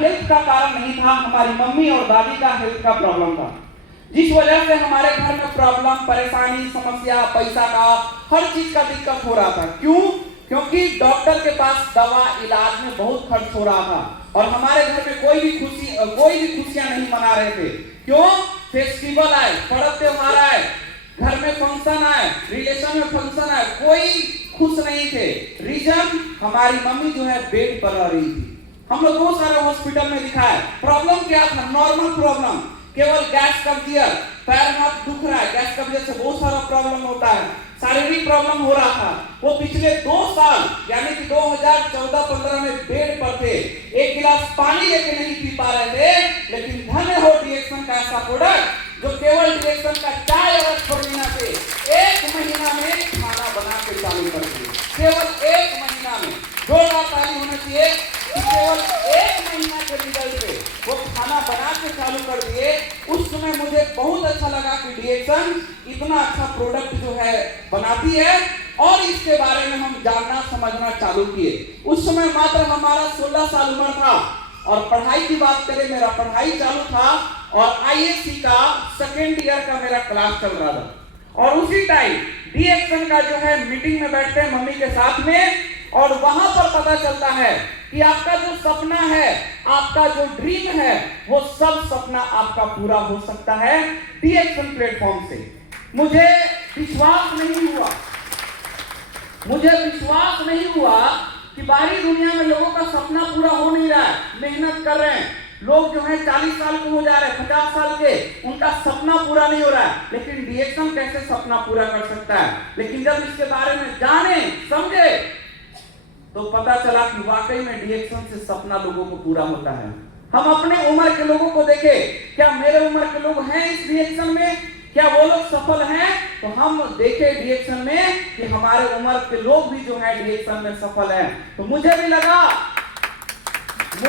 Health का कारण नहीं था, हमारी मम्मी और दादी का हेल्थ का प्रॉब्लम था, जिस वजह से हमारे घर में प्रॉब्लम, परेशानी, समस्या, पैसा का, हर चीज का दिक्कत हो रहा था। क्यों? क्योंकि डॉक्टर के पास दवा इलाज में बहुत खर्च हो रहा था और हमारे घर में कोई भी खुशियां नहीं मना रहे थे। क्यों? फेस्टिवल आए, पर्व त्योहार आए, घर में फंक्शन आए, रिलेशन में फंक्शन आए, कोई खुश नहीं थे। रीजन, हमारी मम्मी जो है बेड पर रह रही थी। हम लोग बहुत सारे हॉस्पिटल में दिखाए, प्रॉब्लम क्या था? नॉर्मल प्रॉब्लम, केवल गैस कब्जियत, पैर हाथ दुख रहा है, गैस कब्जियत से बहुत सारा प्रॉब्लम होता है, शारीरिक प्रॉब्लम हो रहा था। वो पिछले 2 साल यानी कि 2014-15 में बेड पर थे, एक गिलास पानी लेके नहीं पी पा रहे थे। लेकिन धन्य हो डीएक्शन का ऐसा प्रोडक्ट जो केवल डीएक्शन का चाय और स्पुरुलिना से 1 महीना में खाना बना के चालू कर दिए। केवल 1 महीना में, जोरदार ताली होना चाहिए कि केवल 1 महीना के रिजल्ट पे वो खाना बना के चालू कर दिए। उस समय मुझे बहुत अच्छा लगा कि डीएक्शन इतना अच्छा प्रोडक्ट जो है बनाती है और इसके बारे में हम जानना समझना चालू किए। उस समय मात्र हमारा 16 साल उम्र था और पढ़ाई की बात करें, मेरा पढ़ाई चालू था और आईएससी का 2nd ईयर का मेरा क्लास चल रहा था और उसी टाइम डीएक्शन का जो है मीटिंग में बैठते हैं मम्मी के साथ में और वहां पर पता चलता है कि आपका जो सपना है, आपका जो ड्रीम है, वो सब सपना आपका पूरा हो सकता है डीएक्शन प्लेटफॉर्म से। मुझे विश्वास नहीं हुआ कि बाहरी दुनिया में लोगों का सपना पूरा हो नहीं रहा है, मेहनत कर रहे हैं लोग जो है 40 साल के हो जा रहे हैं, 50 साल के, उनका सपना पूरा नहीं हो रहा है। लेकिन डीएक्शन कैसे सपना पूरा कर सकता है? लेकिन जब इसके बारे में जाने समझे तो पता चला कि वाकई में डीएक्शन से सपना लोगों को पूरा होता है। हम अपने उम्र के लोगों को देखें, क्या मेरे उम्र के लोग हैं इस डीएक्शन में? क्या वो लोग सफल हैं? तो हम देखे डीएक्शन में कि हमारे उम्र के लोग भी जो है डीएक्शन में सफल हैं। तो मुझे भी लगा कि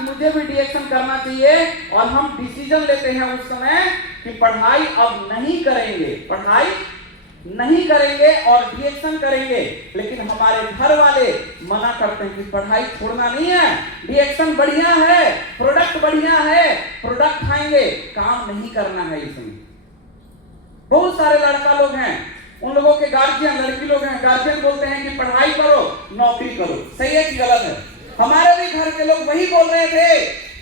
मुझे भी डीएक्शन करना चाहिए और हम डिसीजन लेते हैं उस समय कि पढ़ाई अब नहीं करेंगे और डीएक्शन करेंगे। लेकिन हमारे घर वाले मना करते हैं कि पढ़ाई छोड़ना नहीं है, डीएक्शन बढ़िया है, प्रोडक्ट बढ़िया है, प्रोडक्ट खाएंगे, काम नहीं करना है। इसमें बहुत सारे लड़का लोग हैं, उन लोगों के गार्जियन, लड़की लोग हैं, गार्जियन बोलते हैं कि पढ़ाई करो, नौकरी करो। सही है कि गलत है? हमारे भी घर के लोग वही बोल रहे थे,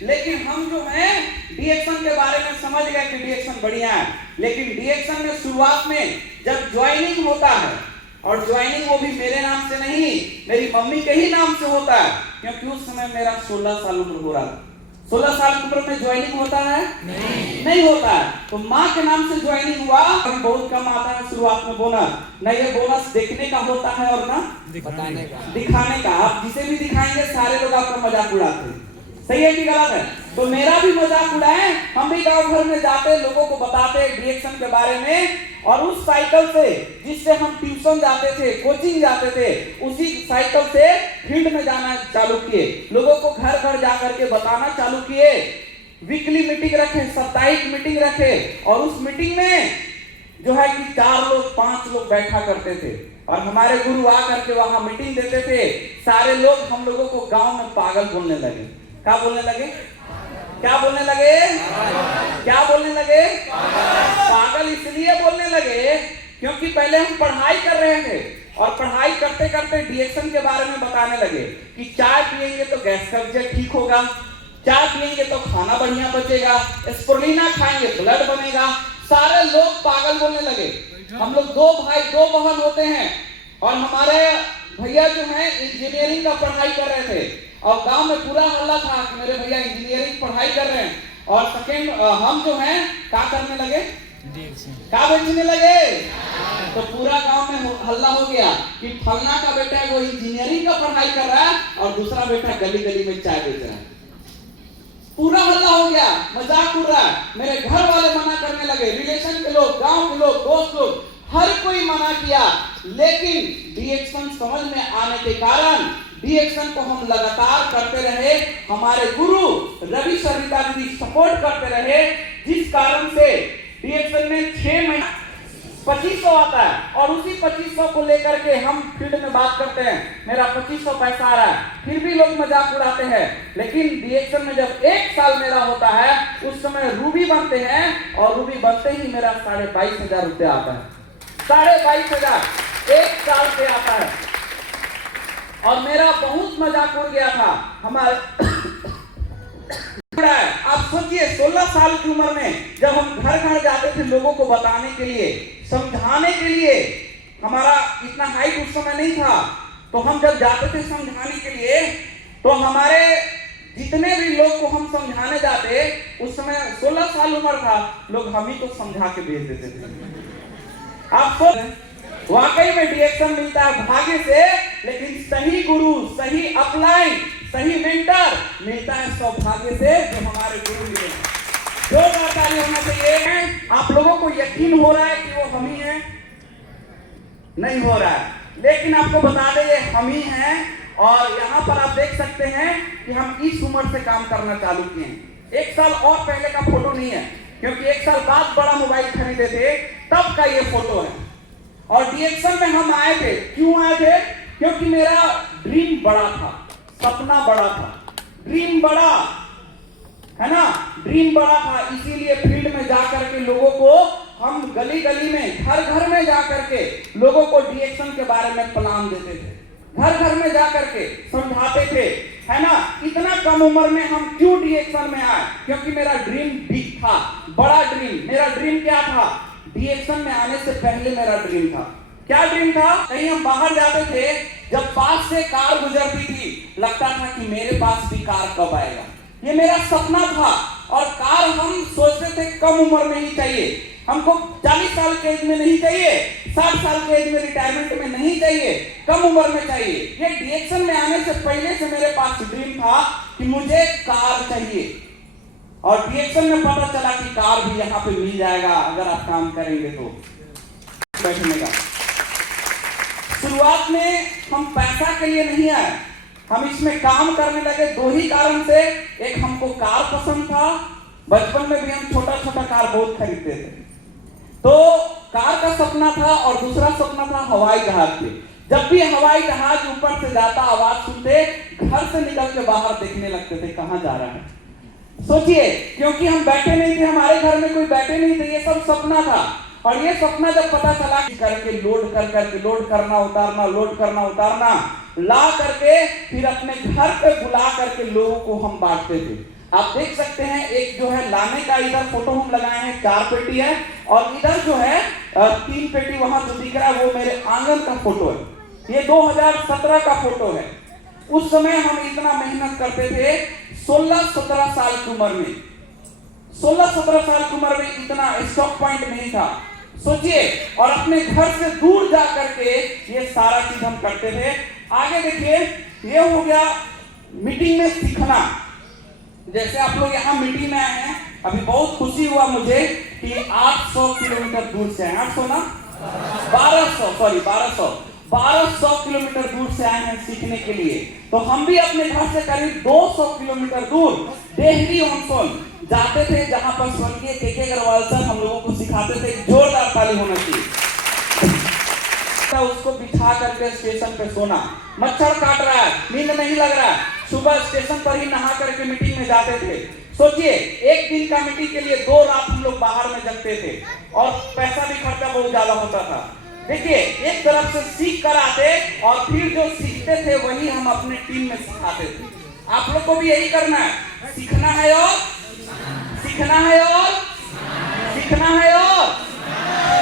लेकिन हम जो हैं डीएक्शन के बारे में समझ गए कि डीएक्शन बढ़िया है। लेकिन डीएक्शन में शुरुआत में जब ज्वाइनिंग होता है, और ज्वाइनिंग वो भी मेरे नाम से नहीं, मेरी मम्मी के ही नाम से होता है, क्योंकि उस समय मेरा 16 साल उम्र हो रहा था। 16 साल की उम्र में ज्वाइनिंग होता है? नहीं होता है। तो माँ के नाम से ज्वाइनिंग हुआ। बहुत कम आता है शुरुआत में बोनस, न ये बोनस देखने का होता है और ना दिखाने का। आप जिसे भी दिखाएंगे सारे लोग आपका मजाक उड़ाते हैं। सही है कि गलत है? तो मेरा भी मजाक उड़ाए, हम भी गांव घर में जाते, लोगों को बताते डीएक्शन के बारे में। और उस साइकिल से जिससे हम ट्यूशन जाते थे, कोचिंग जाते थे, उसी साइकिल से फील्ड में जाना चालू किए, लोगों को घर घर जाकर के बताना चालू किए। वीकली मीटिंग रखे, साप्ताहिक मीटिंग रखे और उस मीटिंग में जो है कि 4 लोग 5 लोग बैठा करते थे और हमारे गुरु आकर के वहां मीटिंग देते थे। सारे लोग हम लोगों को गांव में पागल बोलने लगे। क्या बोलने लगे? पागल इसलिए बोलने लगे क्योंकि पहले हम पढ़ाई कर रहे थे और पढ़ाई करते करते डीएक्शन के बारे में बताने लगे कि चाय पिएंगे तो गैस कब्जियत ठीक होगा, चाय पिएंगे तो खाना बढ़िया बचेगा, स्पुरुलिना खाएंगे ब्लड बनेगा। सारे लोग पागल बोलने लगे। हम लोग 2 भाई 2 बहन होते हैं और हमारे भैया जो है इंजीनियरिंग का पढ़ाई कर रहे थे और गांव में पूरा हल्ला था कि मेरे भैया इंजीनियरिंग पढ़ाई कर रहे हैं। और सेकेंड हम जो हैं क्या करने लगे? क्या बेचने लगे? तो पूरा गांव में हल्ला हो गया कि फलना का बेटा है वो इंजीनियरिंग का पढ़ाई कर रहा है और दूसरा बेटा गली गली में चाय बेच रहा है। पूरा हल्ला हो गया, मजाक उड़ रहा है। मेरे घर वाले मना करने लगे, रिलेशन के लोग, गांव के लोग, दोस्त लोग, हर कोई मना किया। लेकिन डीएक्शन समझ में आने के कारण डीएक्शन को हम लगातार करते रहे। हमारे गुरु रवि सरिता दीदी सपोर्ट करते रहे, जिस कारण से डीएक्शन में 6 महीने 2500 आता है और उसी 2500 को लेकर के हम फील्ड में बात करते हैं, मेरा 2500 पैसा आ रहा है, फिर भी लोग मजाक उड़ाते हैं। लेकिन डीएक्शन में जब 1 साल मेरा होता है, उस समय रूबी बनते हैं और रूबी बनते ही मेरा 22,500 रुपया आता है। 22,500 1 साल से आता है। और मेरा बहुत मजाक उड़ गया था हमारे आप सोचिए 16 साल की उम्र में जब हम घर घर जाते थे लोगों को बताने के लिए, समझाने के लिए, हमारा इतना हाइट उस समय नहीं था, तो हम जब जाते थे समझाने के लिए, तो हमारे जितने भी लोग को हम समझाने जाते, उस समय 16 साल उम्र था, लोग हम ही को समझा के भेज देते थे। आप सोच वाकई में डीएक्शन मिलता है भाग्य से, लेकिन सही गुरु, सही अपलाइन, सही मेंटर मिलता है सौभाग्य से, जो हमारे गुरु मिले। जो जानकारी होना चाहिए, आप लोगों को यकीन हो रहा है कि वो हम ही हैं? नहीं हो रहा है, लेकिन आपको बता दें ये हम ही हैं। और यहाँ पर आप देख सकते हैं कि हम इस उम्र से काम करना चालू किए हैं। 1 साल और पहले का फोटो नहीं है, क्योंकि 1 साल बाद बड़ा मोबाइल खरीदे थे, तब का ये फोटो है। और डीएक्शन में हम आए थे, क्यों आए थे? क्योंकि मेरा ड्रीम बड़ा था, सपना बड़ा था, ड्रीम बड़ा है ना, ड्रीम बड़ा था। इसीलिए फील्ड में जाकर के लोगों को हम गली गली में, घर घर में जाकर के लोगों को डीएक्शन के बारे में प्लान देते थे, घर घर में जाकर के समझाते थे, है ना। इतना कम उम्र में हम क्यों डीएक्शन में आए? क्योंकि मेरा ड्रीम बिग था, बड़ा ड्रीम। मेरा ड्रीम क्या था? डीएक्शन में आने से पहले मेरा ड्रीम था। क्या ड्रीम था? कहीं हम बाहर जाते थे, जब पास से कार गुजरती थी, लगता था कि मेरे पास भी कार कब आएगा। ये मेरा सपना था। और कार हम सोचते थे कम उम्र में ही चाहिए, हमको 40 साल के एज में नहीं चाहिए, 60 साल के एज में रिटायरमेंट में नहीं चाहिए, कम उम्र में चाहिए। ये डीएक्शन में आने से पहले से मेरे पास ड्रीम था कि मुझे कार चाहिए। और डीएक्शन में पता चला कि कार भी यहाँ पे मिल जाएगा अगर आप काम करेंगे तो। बैठने का शुरुआत में हम पैसा के लिए नहीं आए, हम इसमें काम करने लगे 2 ही कारण से। एक, हमको कार पसंद था, बचपन में भी हम छोटा छोटा कार बहुत खरीदते थे, तो कार का सपना था। और दूसरा सपना था हवाई जहाज पे। जब भी हवाई जहाज ऊपर से जाता, आवाज सुनते, घर से निकल के बाहर देखने लगते थे कहां जा रहा है। सोचिए, क्योंकि हम बैठे नहीं थे, हमारे घर में कोई बैठे नहीं थे, ये सब सपना था। और ये सपना जब पता चला कि करके लोड करके लोड करना उतारना, लोड करना उतारना, ला करके फिर अपने घर पे बुला करके लोगों को हम बांटते थे। आप देख सकते हैं, एक जो है लाने का इधर फोटो हम लगाए हैं, 4 पेटी है, और इधर जो है 3 पेटी वहां जो दिख रहा है वो मेरे आंगन का फोटो है। ये 2017 का फोटो है। उस समय हम इतना मेहनत करते थे, 16-17 साल की उम्र में, 16-17 साल की उम्र में इतना स्टॉक पॉइंट नहीं था, सोचिए। और अपने घर से दूर जा करके ये सारा चीज हम करते थे। आगे देखिए, ये हो गया मीटिंग में सीखना। जैसे आप लोग यहाँ मीटिंग में आए हैं, अभी बहुत खुशी हुआ मुझे कि 800 किलोमीटर दूर से आए, 800 ना 1200 किलोमीटर दूर से आए हैं सीखने के लिए। तो हम भी अपने घर से करीब 200 किलोमीटर दूर देहरी ऑनसोन जाते थे, जहां पर स्वर्गीय के अग्रवाल सर हम लोगों को सिखाते थे। जोरदार ताली होना चाहिए। उसको बिठा करके स्टेशन पे सोना, मच्छर काट रहा है, नींद नहीं लग रहा है, सुबह स्टेशन पर ही नहा करके मीटिंग में जाते थे। सोचिए, एक दिन का मीटिंग के लिए 2 रात हम लोग बाहर में जगते थे, और पैसा भी खर्चा बहुत ज्यादा होता था। देखिए, एक तरफ से सीख कर आते, और फिर जो सीखते थे वही हम अपने टीम में सिखाते थे। आप लोग को भी यही करना है, सीखना है और सीखना है और सीखना है और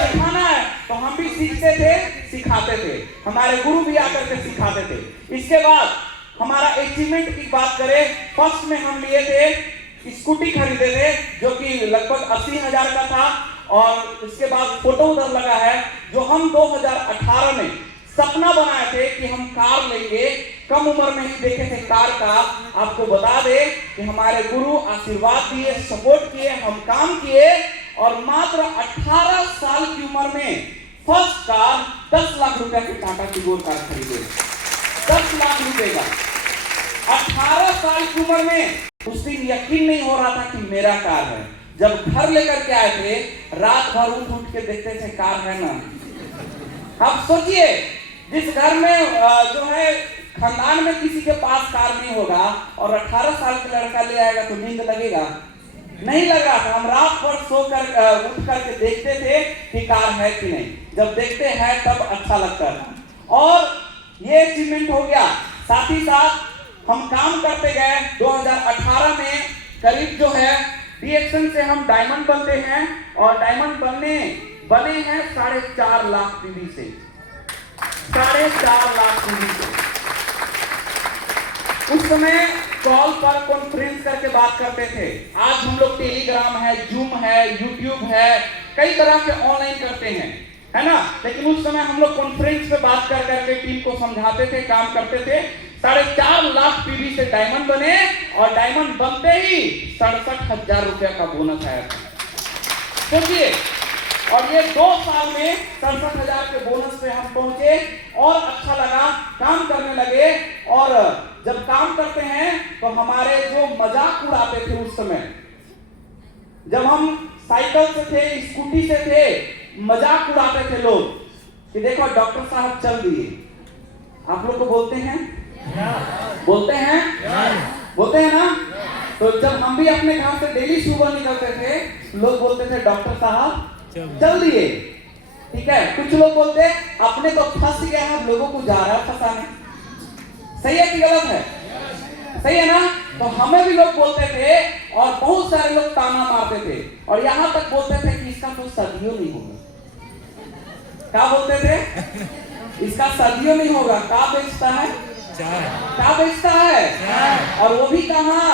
सिखाना है। तो हम भी सीखते थे, सिखाते थे, हमारे गुरु भी आकर के सिखाते थे। इसके बाद हमारा अचीवमेंट की बात करें, फर्स्ट में हम लिए थे स्कूटी खरीदे थे, जो कि लगभग 80,000 का था। और इसके बाद फोटो उधर लगा है, जो हम 2018 में सपना बनाए थे कि हम कार लेंगे, कम उम्र में ही देखे थे कार का। आपको बता दे कि हमारे गुरु आशीर्वाद दिए, सपोर्ट किए, हम काम किए, और मात्र 18 साल की उम्र में फर्स्ट कार 10 लाख रुपया की टाटा टिगोर कार खरीदे। 10 लाख रुपए का 18 साल की उम्र में। उस दिन यकीन नहीं हो रहा था कि मेरा कार है, जब घर लेकर के आए थे, रात भर उठ उठ के देखते थे कार है ना। अब सोचिए, जिस घर में जो है खानदान में किसी के पास कार नहीं होगा और 18 साल का लड़का ले आएगा तो नींद लगेगा? नहीं लग रहा था। हम रात भर सोकर उठ करके देखते थे कि कार है कि नहीं। जब देखते हैं तब अच्छा लगता था और ये अचीवमेंट हो गया। साथ ही साथ हम काम करते गए। 2018 में करीब जो है डीएक्शन से हम डायमंड बनते हैं और डायमंड बने हैं 4.5 लाख पीवी से, 4.5 लाख पीवी से। उस समय कॉल पर कॉन्फ्रेंस करके बात करते थे। आज हम लोग टेलीग्राम है, जूम है, यूट्यूब है, कई तरह के ऑनलाइन करते हैं, है ना। लेकिन उस समय हम लोग कॉन्फ्रेंस पे बात कर करके टीम को समझाते थे, काम करते थे। 4.5 लाख पीवी से डायमंड बने और डायमंड बनते ही 67,000 रुपया का बोनस आया था। सोचिए, और ये 2 साल में 67,000 के बोनस पे हम पहुंचे और अच्छा लगा, काम करने लगे। और जब काम करते हैं तो हमारे जो मजाक उड़ाते थे उस समय, जब हम साइकिल से थे, स्कूटी से थे, मजाक उड़ाते थे लोग कि देखो डॉक्टर साहब चल दिए। आप लोग को बोलते हैं? बोलते हैं? बोलते हैं ना। तो जब हम भी अपने घर से डेली सुबह निकलते थे, लोग बोलते थे डॉक्टर साहब चल दिए। ठीक है, कुछ लोग बोलते अपने तो फंस गया है, लोगों को जा रहा है फंसाने। सही है कि गलत है? सही है ना। तो हमें भी लोग बोलते थे और बहुत सारे लोग ताना मारते थे और यहां तक बोलते थे कि इसका तो सदियों नहीं होगा। क्या बोलते थे? इसका सदियों नहीं होगा। क्या बेचता है? क्या बेचता है? और वो भी कहां?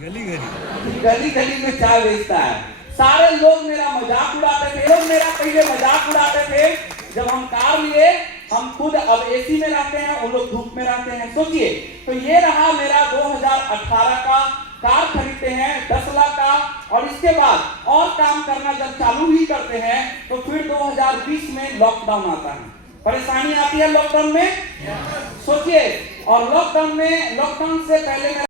गली गली में चाय बेचता है। सारे लोग मेरा मजाक उड़ाते थे। लोग मेरा पहले मजाक उड़ाते थे। जब हम कार लिए, हम खुद अब एसी में रहते हैं, उन लोग धूप में रहते हैं। सोचिए, तो ये रहा मेरा 2018 का। कार खरीदते हैं 10 लाख का और इसके बाद और काम करना जब चालू ही करते हैं तो फिर 2020 में लॉकडाउन आता है। परेशानी आती है लॉकडाउन में। सोचिए, और लॉकडाउन से पहले